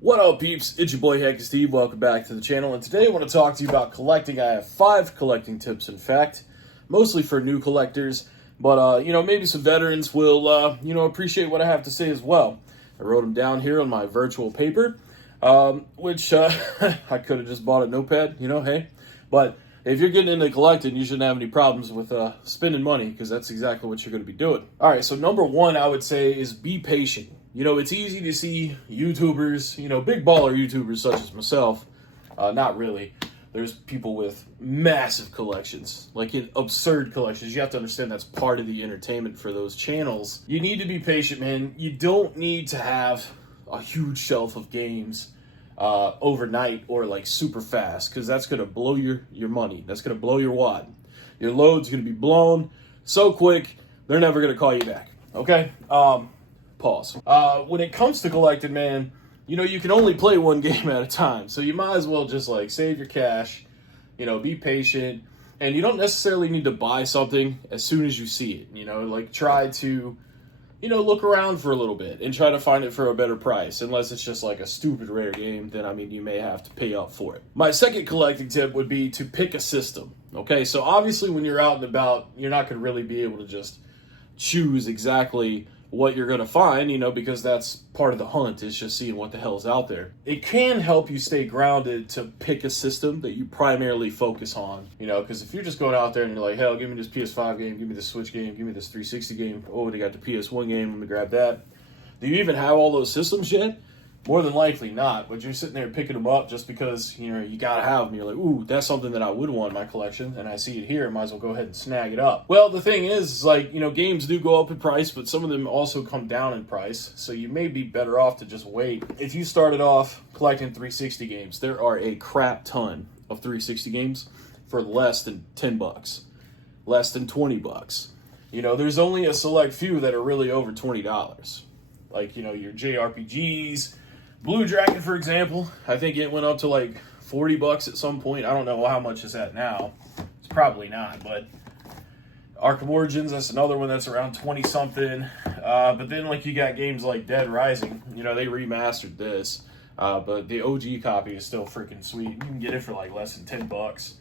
What up, peeps? It's your boy Heckin Steve. Welcome back to the channel. And today I want to talk to you about collecting. I have 5 collecting tips, in fact, mostly for new collectors. But, maybe some veterans will, appreciate what I have to say as well. I wrote them down here on my virtual paper, which I could have just bought a notepad, hey. But if you're getting into collecting, you shouldn't have any problems with spending money, because that's exactly what you're going to be doing. All right, so number 1, I would say, is be patient. It's easy to see YouTubers, big baller YouTubers such as myself. Not really. There's people with massive collections, like in absurd collections. You have to understand that's part of the entertainment for those channels. You need to be patient, man. You don't need to have a huge shelf of games overnight or like super fast, because that's going to blow your money. That's going to blow your wad. Your load's going to be blown so quick, they're never going to call you back. Okay? Pause. When it comes to collecting, man, you can only play one game at a time. So you might as well just save your cash, be patient. And you don't necessarily need to buy something as soon as you see it, try to, look around for a little bit and try to find it for a better price. Unless it's just a stupid rare game, then you may have to pay up for it. My second collecting tip would be to pick a system. Okay, so obviously when you're out and about, you're not going to really be able to just choose exactly what you're going to find, because that's part of the hunt, is just seeing what the hell's out there. It can help you stay grounded to pick a system that you primarily focus on, because if you're just going out there and you're like, hell, give me this PS5 game, give me this Switch game, give me this 360 game, oh, they got the PS1 game, let me grab that. Do you even have all those systems yet? More than likely not, but you're sitting there picking them up just because, you gotta have them. You're like, ooh, that's something that I would want in my collection, and I see it here, I might as well go ahead and snag it up. Well, the thing is, games do go up in price, but some of them also come down in price, so you may be better off to just wait. If you started off collecting 360 games, there are a crap ton of 360 games for less than $10, less than $20. There's only a select few that are really over $20. Your JRPGs, Blue Dragon, for example, I think it went up to $40 at some point. I don't know how much it's at now. It's probably not, but Arkham Origins, that's another one that's around 20-something. But then, you got games like Dead Rising. They remastered this, but the OG copy is still freaking sweet. You can get it for, less than $10.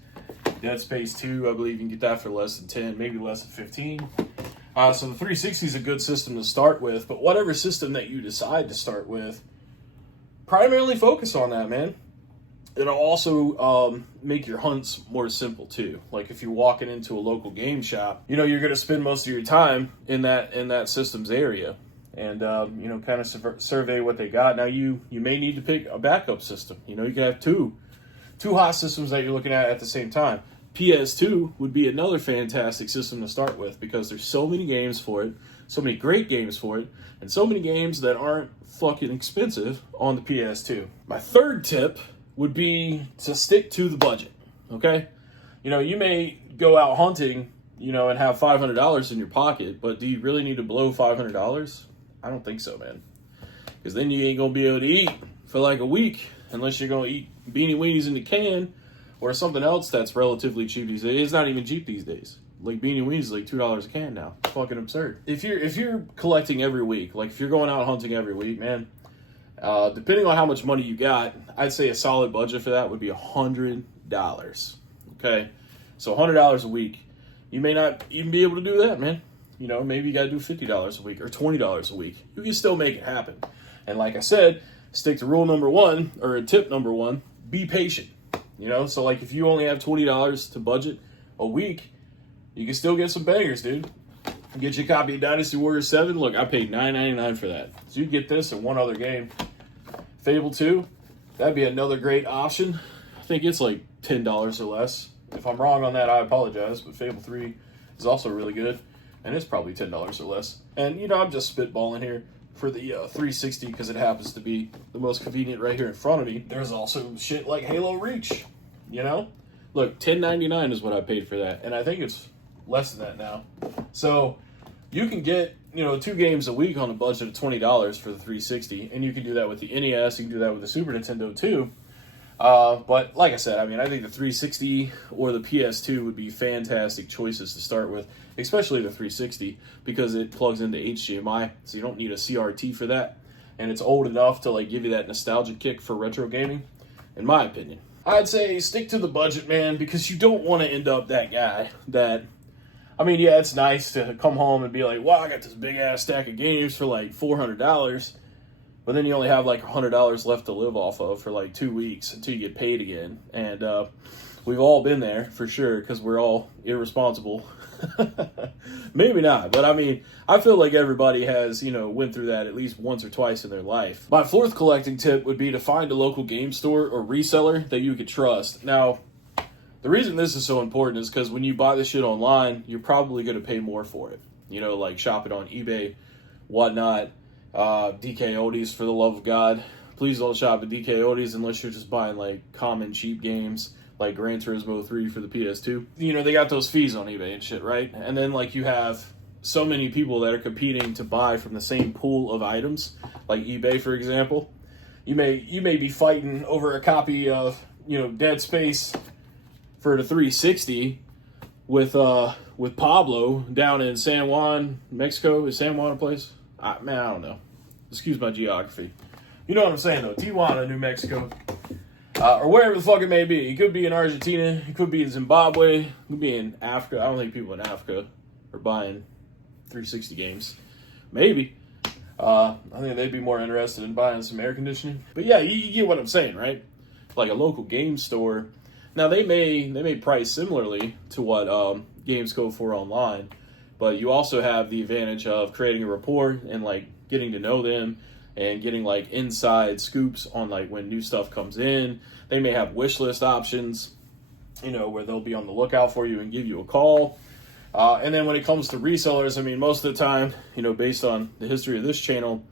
Dead Space 2, I believe you can get that for less than 10, maybe less than 15. So the 360 is a good system to start with, but whatever system that you decide to start with, primarily focus on that, man. It'll also make your hunts more simple too. If you're walking into a local game shop, you're going to spend most of your time in that system's area, and kind of survey what they got. Now you may need to pick a backup system. You can have two hot systems that you're looking at the same time. PS2 would be another fantastic system to start with, because there's so many games for it, so many great games for it, and so many games that aren't fucking expensive on the PS2. My third tip would be to stick to the budget, okay? You may go out hunting, and have $500 in your pocket, but do you really need to blow $500? I don't think so, man. Because then you ain't going to be able to eat for a week, unless you're going to eat Beanie Weenies in the can, or something else that's relatively cheap these days. It's not even cheap these days. Beanie Weenies is $2 a can now. It's fucking absurd. If you're collecting every week, if you're going out hunting every week, man, depending on how much money you got, I'd say a solid budget for that would be $100. Okay? So $100 a week. You may not even be able to do that, man. Maybe you got to do $50 a week or $20 a week. You can still make it happen. And like I said, stick to rule number 1, or tip number 1, be patient. So if you only have $20 to budget a week, you can still get some bangers, dude. Get your copy of Dynasty Warriors 7. Look, I paid $9.99 for that. So you get this and one other game. Fable 2, that'd be another great option. I think it's $10 or less. If I'm wrong on that, I apologize. But Fable 3 is also really good, and it's probably $10 or less. And, I'm just spitballing here for the 360 because it happens to be the most convenient right here in front of me. There's also shit like Halo Reach, Look, $10.99 is what I paid for that, and I think it's less than that now. So you can get, 2 games a week on a budget of $20 for the 360, and you can do that with the NES, you can do that with the Super Nintendo too. But like I said, I think the 360 or the PS2 would be fantastic choices to start with, especially the 360, because it plugs into HDMI, so you don't need a CRT for that. and it's old enough to like give you that nostalgic kick for retro gaming, in my opinion. I'd say stick to the budget, man, because you don't want to end up that guy that, I mean, yeah, it's nice to come home and be like, wow, I got this big ass stack of games for like $400, but then you only have like $100 left to live off of for like 2 weeks until you get paid again. And we've all been there for sure, because we're all irresponsible. Maybe not, but I mean, I feel like everybody has, went through that at least once or twice in their life. My fourth collecting tip would be to find a local game store or reseller that you could trust. Now, the reason this is so important is because when you buy this shit online, you're probably going to pay more for it. Like shop it on eBay, whatnot. DK Oldies, for the love of God. Please don't shop at DK Oldies unless you're just buying like common cheap games like Gran Turismo 3 for the PS2. They got those fees on eBay and shit, right? And then like you have so many people that are competing to buy from the same pool of items, like eBay, for example. You may be fighting over a copy of, Dead Space for the 360 with Pablo down in San Juan, Mexico. Is San Juan a place? I don't know. Excuse my geography. You know what I'm saying, though. Tijuana, New Mexico. Or wherever the fuck it may be. It could be in Argentina. It could be in Zimbabwe. It could be in Africa. I don't think people in Africa are buying 360 games. Maybe. I think they'd be more interested in buying some air conditioning. But yeah, you get what I'm saying, right? Like a local game store. Now, they may price similarly to what games go for online. But you also have the advantage of creating a rapport and like getting to know them and getting like inside scoops on like when new stuff comes in. They may have wish list options, where they'll be on the lookout for you and give you a call. And then when it comes to resellers, I mean, most of the time, based on the history of this channel,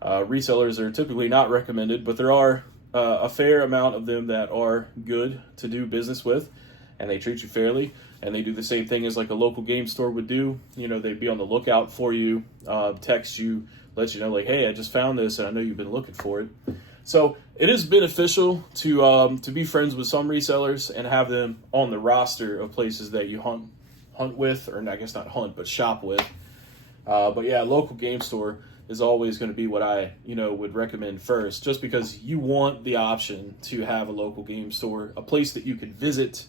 resellers are typically not recommended, but there are a fair amount of them that are good to do business with, and they treat you fairly. And they do the same thing as like a local game store would do. They'd be on the lookout for you, text you, let you know like, hey, I just found this and I know you've been looking for it. So it is beneficial to be friends with some resellers and have them on the roster of places that you hunt with, or I guess not hunt, but shop with. But yeah, local game store is always going to be what I, would recommend first, just because you want the option to have a local game store, a place that you can visit,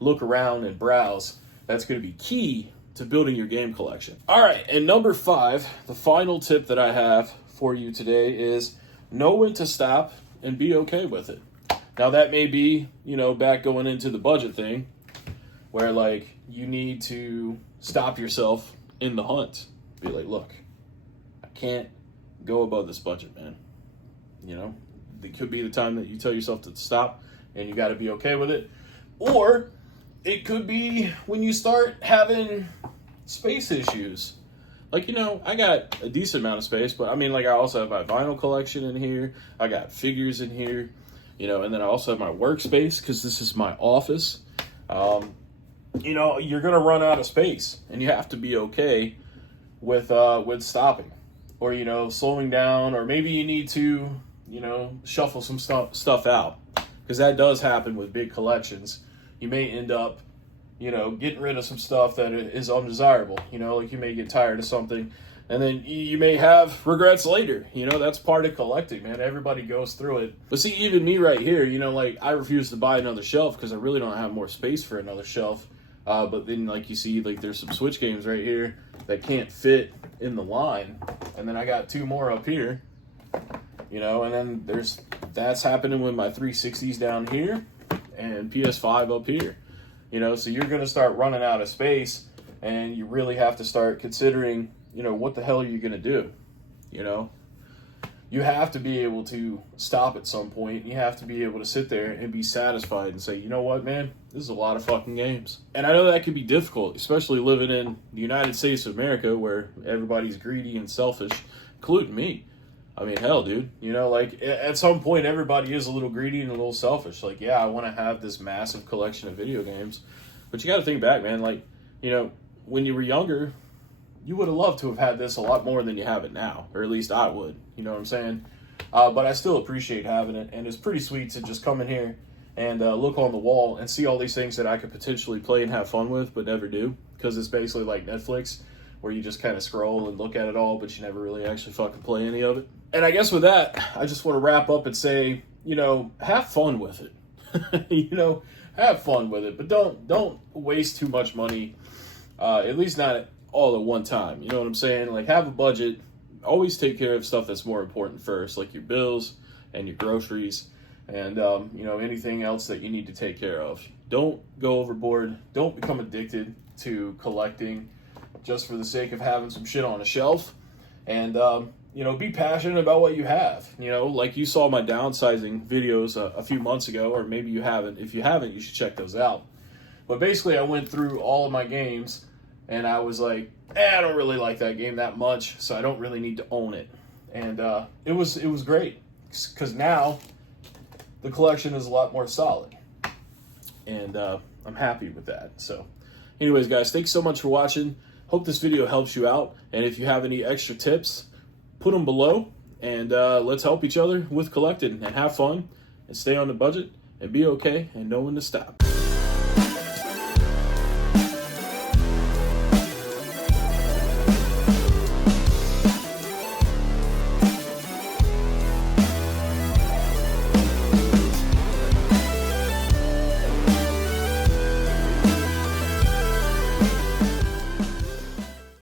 look around and browse. That's going to be key to building your game collection. All right, and number 5, the final tip that I have for you today is know when to stop and be okay with it. Now that may be, back going into the budget thing, where like you need to stop yourself in the hunt. Be like, look, I can't go above this budget, man. It could be the time that you tell yourself to stop and you got to be okay with it. Or it could be when you start having space issues. Like, I got a decent amount of space, but I mean, like, I also have my vinyl collection in here. I got figures in here, and then I also have my workspace because this is my office. You're going to run out of space, and you have to be okay with stopping or, slowing down, or maybe you need to, shuffle some stuff out, because that does happen with big collections. You may end up, getting rid of some stuff that is undesirable. Like you may get tired of something, and then you may have regrets later. That's part of collecting, man. Everybody goes through it. But see, even me right here, like I refuse to buy another shelf because I really don't have more space for another shelf. But then, like you see, like there's some Switch games right here that can't fit in the line, and then I got 2 more up here. And then that's happening with my 360s down here and PS5 up here. So you're going to start running out of space, and you really have to start considering, what the hell are you going to do? You have to be able to stop at some point. You have to be able to sit there and be satisfied and say, you know what, man, this is a lot of fucking games. And I know that can be difficult, especially living in the United States of America, where everybody's greedy and selfish, including me. I mean, hell, dude, like at some point everybody is a little greedy and a little selfish. Like, yeah, I want to have this massive collection of video games, but you got to think back, man. Like, when you were younger, you would have loved to have had this a lot more than you have it now, or at least I would, you know what I'm saying? But I still appreciate having it, and it's pretty sweet to just come in here and look on the wall and see all these things that I could potentially play and have fun with, but never do, because it's basically like Netflix, where you just kind of scroll and look at it all, but you never really actually fucking play any of it. And I guess with that, I just want to wrap up and say, have fun with it. Have fun with it, but don't waste too much money. At least not all at one time. You know what I'm saying? Like, have a budget. Always take care of stuff that's more important first, like your bills and your groceries, and anything else that you need to take care of. Don't go overboard. Don't become addicted to collecting just for the sake of having some shit on a shelf. And be passionate about what you have. Like you saw my downsizing videos a few months ago, or maybe you haven't. If you haven't, you should check those out. But basically, I went through all of my games, and I was like, I don't really like that game that much, so I don't really need to own it. And it was great, because now the collection is a lot more solid, and I'm happy with that. So anyways, guys, thanks so much for watching. Hope this video helps you out, and if you have any extra tips, put them below, and let's help each other with collecting, and have fun, and stay on the budget, and be okay, and know when to stop.